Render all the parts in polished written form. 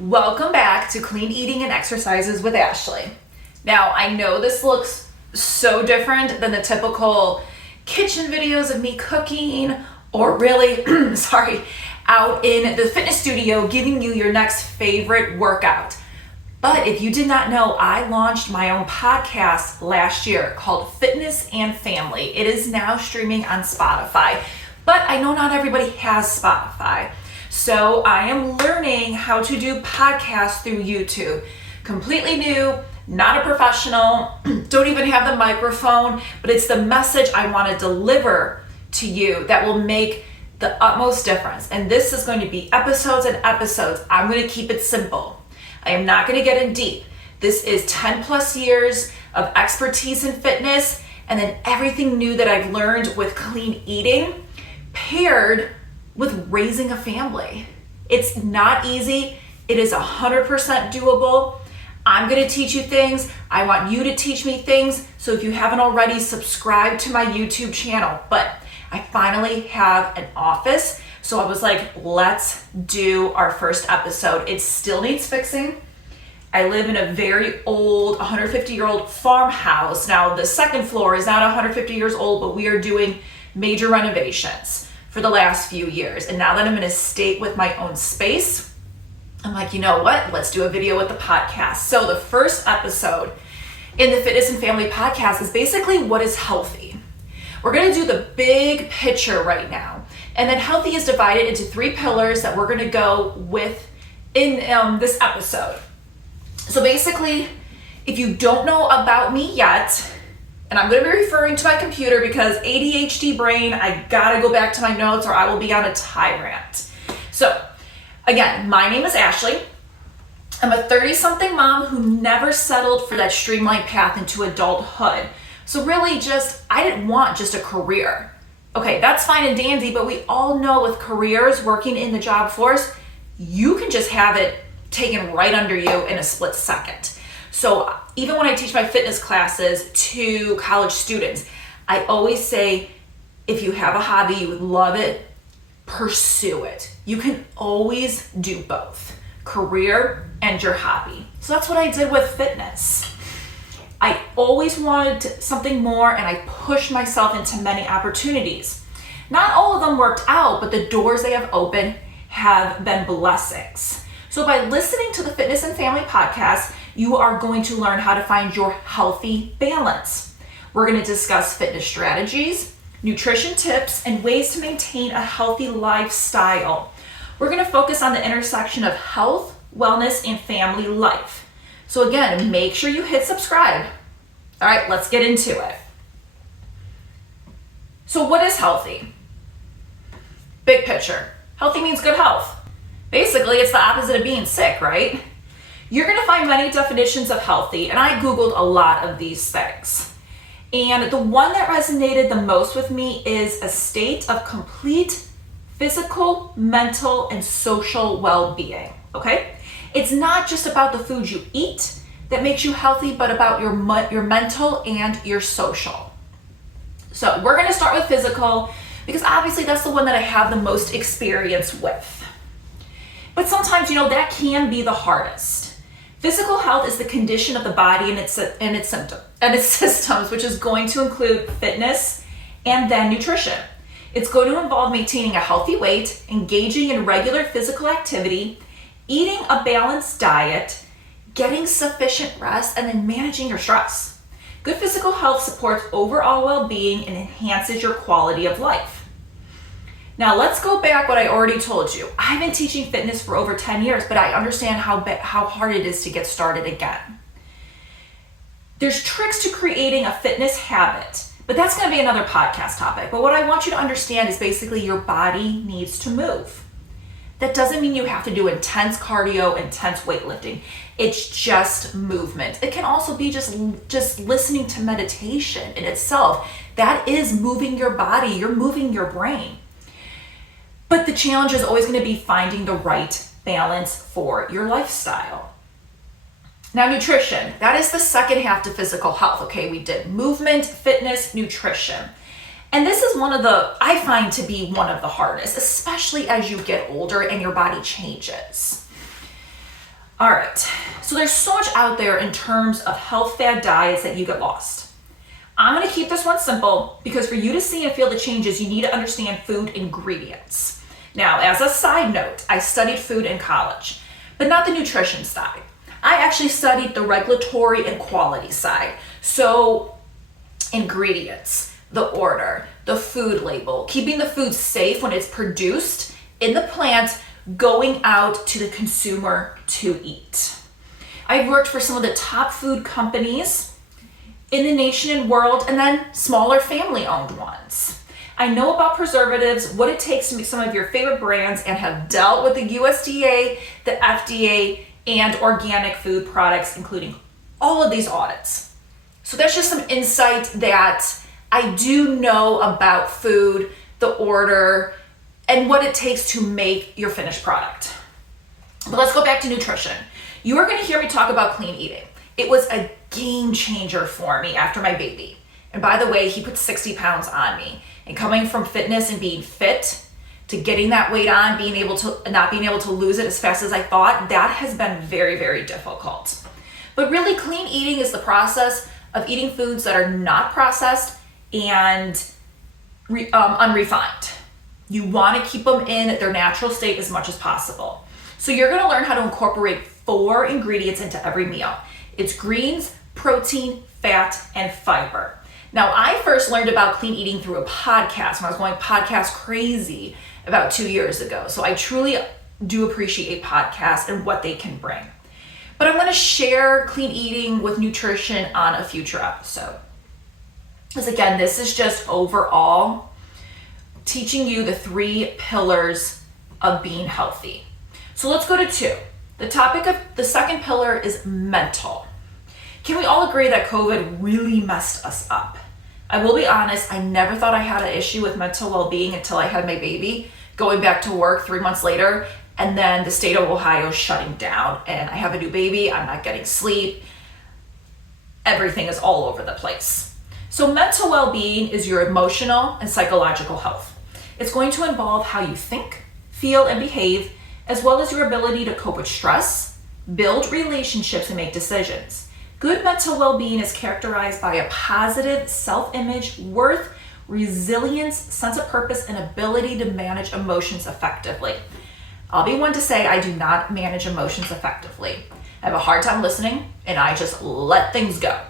Welcome back to Clean Eating and Exercises with Ashley. Now, I know this looks so different than the typical kitchen videos of me cooking or really, out in the fitness studio giving you your next favorite workout. But if you did not know, I launched my own podcast last year called Fitness and Family. It is now streaming on Spotify, but I know not everybody has Spotify. So I am learning how to do podcasts through YouTube. Completely new, not a professional, don't even have the microphone, but it's the message I want to deliver to you that will make the utmost difference. And this is going to be episodes and episodes. I'm going to keep it simple. I am not going to get in deep. This is 10 plus years of expertise in fitness and then everything new that I've learned with clean eating paired with raising a family. It's not easy. It is 100% doable. I'm going to teach you things. I want you to teach me things. So if you haven't already, subscribe to my YouTube channel. But I finally have an office. So I was like, let's do our first episode. It still needs fixing. I live in a very old 150-year-old farmhouse. Now the second floor is not 150 years old, but we are doing major renovations for the last few years. And now that I'm in a state with my own space, I'm like, you know what? Let's do a video with the podcast. So the first episode in the Fitness and Family podcast is basically what is healthy. We're gonna do the big picture right now. And then healthy is divided into 3 pillars that we're gonna go with in this episode. So basically, if you don't know about me yet, and I'm going to be referring to my computer because ADHD brain, I gotta go back to my notes or I will be on a tyrant. So again, my name is Ashley. I'm a 30-something mom who never settled for that streamlined path into adulthood. So really I didn't want just a career. Okay, that's fine and dandy, but we all know with careers, working in the job force, you can just have it taken right under you in a split second. So even when I teach my fitness classes to college students, I always say, if you have a hobby, you would love it, pursue it. You can always do both, career and your hobby. So that's what I did with fitness. I always wanted something more and I pushed myself into many opportunities. Not all of them worked out, but the doors they have opened have been blessings. So by listening to the Fitness and Family podcast, you are going to learn how to find your healthy balance. We're going to discuss fitness strategies, nutrition tips, and ways to maintain a healthy lifestyle. We're going to focus on the intersection of health, wellness, and family life. So again, make sure you hit subscribe. All right, let's get into it. So what is healthy? Big picture. Healthy means good health. Basically, it's the opposite of being sick, right? You're gonna find many definitions of healthy, and I Googled a lot of these things. And the one that resonated the most with me is a state of complete physical, mental, and social well-being, okay? It's not just about the food you eat that makes you healthy, but about your mental and your social. So we're gonna start with physical because obviously that's the one that I have the most experience with. But sometimes, that can be the hardest. Physical health is the condition of the body and its systems, which is going to include fitness and then nutrition. It's going to involve maintaining a healthy weight, engaging in regular physical activity, eating a balanced diet, getting sufficient rest, and then managing your stress. Good physical health supports overall well-being and enhances your quality of life. Now let's go back what I already told you. I've been teaching fitness for over 10 years, but I understand how hard it is to get started again. There's tricks to creating a fitness habit, but that's gonna be another podcast topic. But what I want you to understand is basically your body needs to move. That doesn't mean you have to do intense cardio, intense weightlifting. It's just movement. It can also be just listening to meditation in itself. That is moving your body, you're moving your brain. But the challenge is always going to be finding the right balance for your lifestyle. Now, nutrition, that is the second half to physical health. Okay, we did movement, fitness, nutrition. And this is I find to be one of the hardest, especially as you get older and your body changes. All right, so there's so much out there in terms of health fad diets that you get lost. I'm gonna keep this one simple because for you to see and feel the changes, you need to understand food ingredients. Now, as a side note, I studied food in college, but not the nutrition side. I actually studied the regulatory and quality side. So ingredients, the order, the food label, keeping the food safe when it's produced in the plant, going out to the consumer to eat. I've worked for some of the top food companies in the nation and world, and then smaller family-owned ones. I know about preservatives, what it takes to make some of your favorite brands, and have dealt with the USDA, the FDA, and organic food products, including all of these audits. So that's just some insight that I do know about food, the order, and what it takes to make your finished product. But let's go back to nutrition. You are gonna hear me talk about clean eating. It was a game changer for me after my baby. And by the way, he put 60 pounds on me. And coming from fitness and being fit to getting that weight on, not being able to lose it as fast as I thought, that has been very, very difficult. But really, clean eating is the process of eating foods that are not processed and unrefined. You want to keep them in their natural state as much as possible. So you're going to learn how to incorporate 4 ingredients into every meal. It's greens, protein, fat, and fiber. Now, I first learned about clean eating through a podcast when I was going podcast crazy about 2 years ago. So I truly do appreciate podcasts and what they can bring. But I'm going to share clean eating with nutrition on a future episode. Because again, this is just overall teaching you the 3 pillars of being healthy. So let's go to 2. The topic of the second pillar is mental. Can we all agree that COVID really messed us up? I will be honest, I never thought I had an issue with mental well-being until I had my baby, going back to work 3 months later, and then the state of Ohio shutting down, and I have a new baby, I'm not getting sleep, everything is all over the place. So mental well-being is your emotional and psychological health. It's going to involve how you think, feel, and behave, as well as your ability to cope with stress, build relationships, and make decisions. Good mental well-being is characterized by a positive self-image, worth, resilience, sense of purpose, and ability to manage emotions effectively. I'll be one to say I do not manage emotions effectively. I have a hard time listening, and I just let things go.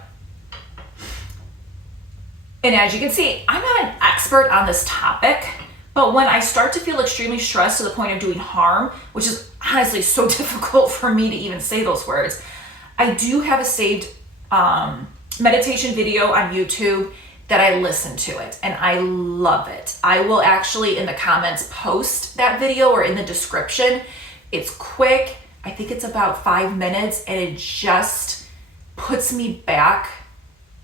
And as you can see, I'm not an expert on this topic, but when I start to feel extremely stressed to the point of doing harm, which is honestly so difficult for me to even say those words, I do have a saved meditation video on YouTube that I listen to it, and I love it. I will actually in the comments post that video or in the description. It's quick. I think it's about 5 minutes, and it just puts me back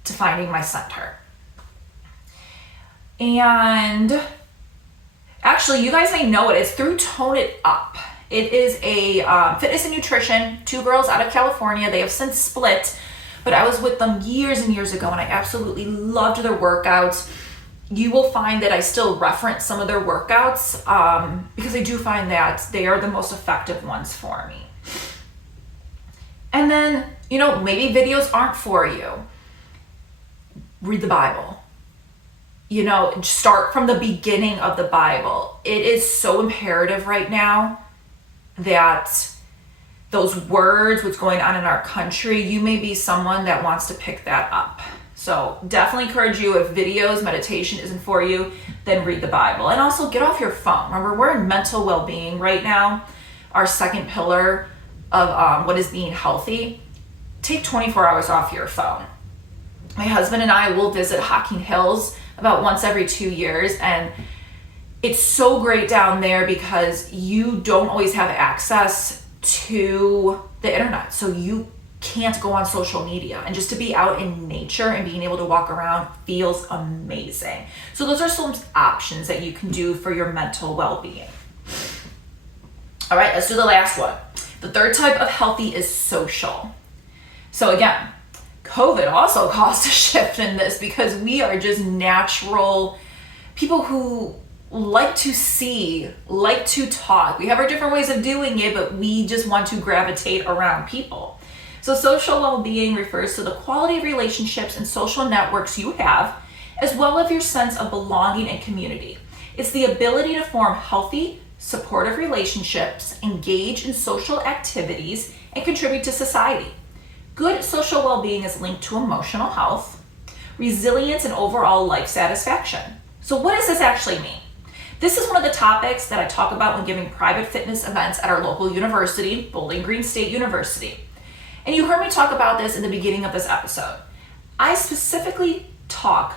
to finding my center. And actually, you guys may know it. It's through Tone It Up. It is a fitness and nutrition, 2 girls out of California. They have since split, but I was with them years and years ago, and I absolutely loved their workouts. You will find that I still reference some of their workouts because I do find that they are the most effective ones for me. And then, maybe videos aren't for you. Read the Bible. Start from the beginning of the Bible. It is so imperative right now that those words, what's going on in our country, you may be someone that wants to pick that up. So definitely encourage you, if videos, meditation isn't for you, then read the Bible. And also get off your phone. Remember, we're in mental well-being right now. Our second pillar of what is being healthy. Take 24 hours off your phone. My husband and I will visit Hocking Hills about once every 2 years, and it's so great down there because you don't always have access to the internet, so you can't go on social media, and just to be out in nature and being able to walk around feels amazing. So those are some options that you can do for your mental well-being. All right, let's do the last one. The third type of healthy is social. So again, COVID also caused a shift in this because we are just natural people who like to see, like to talk. We have our different ways of doing it, but we just want to gravitate around people. So social well-being refers to the quality of relationships and social networks you have, as well as your sense of belonging and community. It's the ability to form healthy, supportive relationships, engage in social activities, and contribute to society. Good social well-being is linked to emotional health, resilience, and overall life satisfaction. So what does this actually mean? This is one of the topics that I talk about when giving private fitness events at our local university, Bowling Green State University. And you heard me talk about this in the beginning of this episode. I specifically talk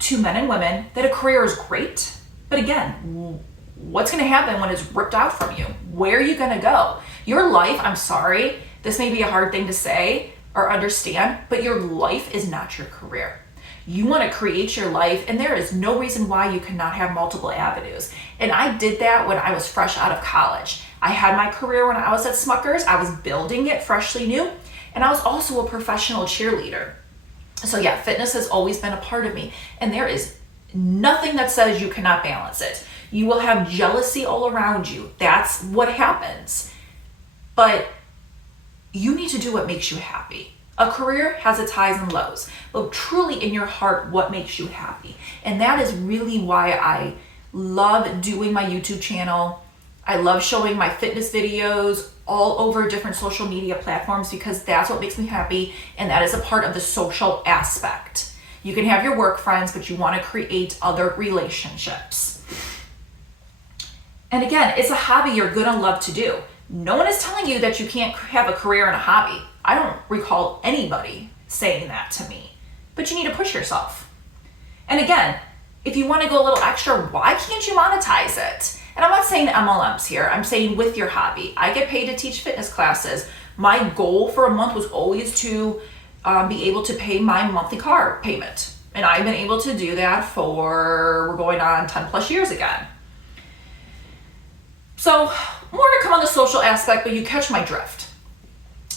to men and women that a career is great, but again, what's going to happen when it's ripped out from you? Where are you going to go? Your life, I'm sorry, this may be a hard thing to say or understand, but your life is not your career. You want to create your life, and there is no reason why you cannot have multiple avenues. And I did that when I was fresh out of college. I had my career when I was at Smuckers. I was building it freshly new, and I was also a professional cheerleader. So yeah, fitness has always been a part of me, and there is nothing that says you cannot balance it. You will have jealousy all around you. That's what happens. But you need to do what makes you happy. A career has its highs and lows, but truly in your heart, what makes you happy? And that is really why I love doing my YouTube channel. I love showing my fitness videos all over different social media platforms, because that's what makes me happy, and that is a part of the social aspect. You can have your work friends, but you want to create other relationships. And again, it's a hobby you're gonna love to do. No one is telling you that you can't have a career and a hobby. I don't recall anybody saying that to me, but you need to push yourself. And again, if you want to go a little extra, why can't you monetize it? And I'm not saying MLMs here, I'm saying with your hobby. I get paid to teach fitness classes. My goal for a month was always to be able to pay my monthly car payment. And I've been able to do that for, we're going on 10 plus years again. So more to come on the social aspect, but you catch my drift.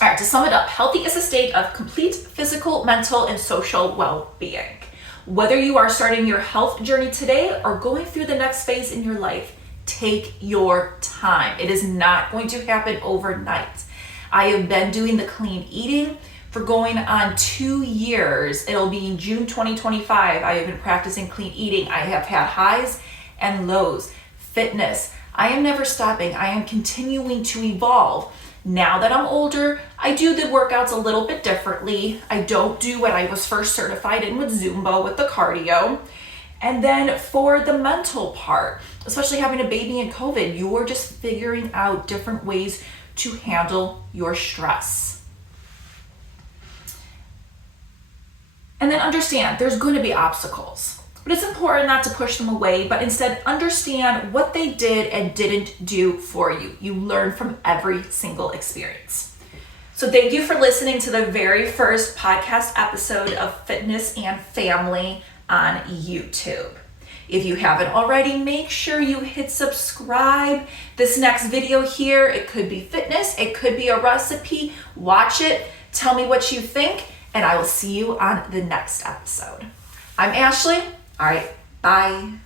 All right, to sum it up, healthy is a state of complete physical, mental, and social well-being. Whether you are starting your health journey today or going through the next phase in your life, take your time. It is not going to happen overnight. I have been doing the clean eating for going on 2 years. It'll be in June 2025. I have been practicing clean eating. I have had highs and lows. Fitness, I am never stopping. I am continuing to evolve. Now that I'm older, I do the workouts a little bit differently. I don't do what I was first certified in with Zumba, with the cardio. And then for the mental part, especially having a baby in COVID, you are just figuring out different ways to handle your stress. And then understand there's going to be obstacles. But it's important not to push them away, but instead understand what they did and didn't do for you. You learn from every single experience. So thank you for listening to the very first podcast episode of Fitness and Family on YouTube. If you haven't already, make sure you hit subscribe. This next video here, it could be fitness, it could be a recipe. Watch it, tell me what you think, and I will see you on the next episode. I'm Ashley. All right, bye.